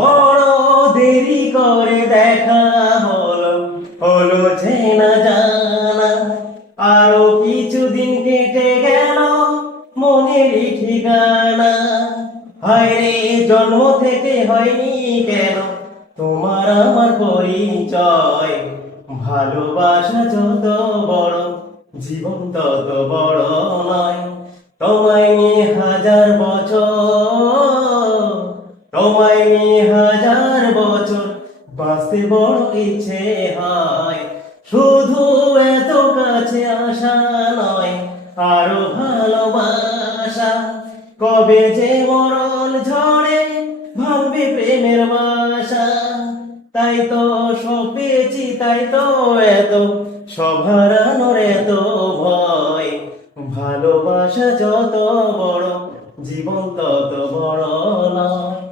বড় দেরি করে দেখা হলো, হলো চেনা জানা। আরো কিছুদিন কেটে গেল, মনেরই ঠিকানা। হায়রে জন্ম থেকে হয়নি কেন তোমার আমার পরিচয়। ভালোবাসা যত বড়, জীবন তত বড় নয়। তোমায় নিয়ে হাজার বছর, তোমায় নিয়ে হাজার বছর বাঁচতে বড় ইচ্ছে হয়। শুধু এত কাছে আসা নয়, আরো ভালোবাসা। কবে যে মরণ ঝড়ে ভাঙবে প্রেমের বাসা। তাই তো সব পেয়েছি, তাই তো এত সব হারানোর এত ভয়। ভালোবাসা যত বড়, জীবন তত বড় নয়।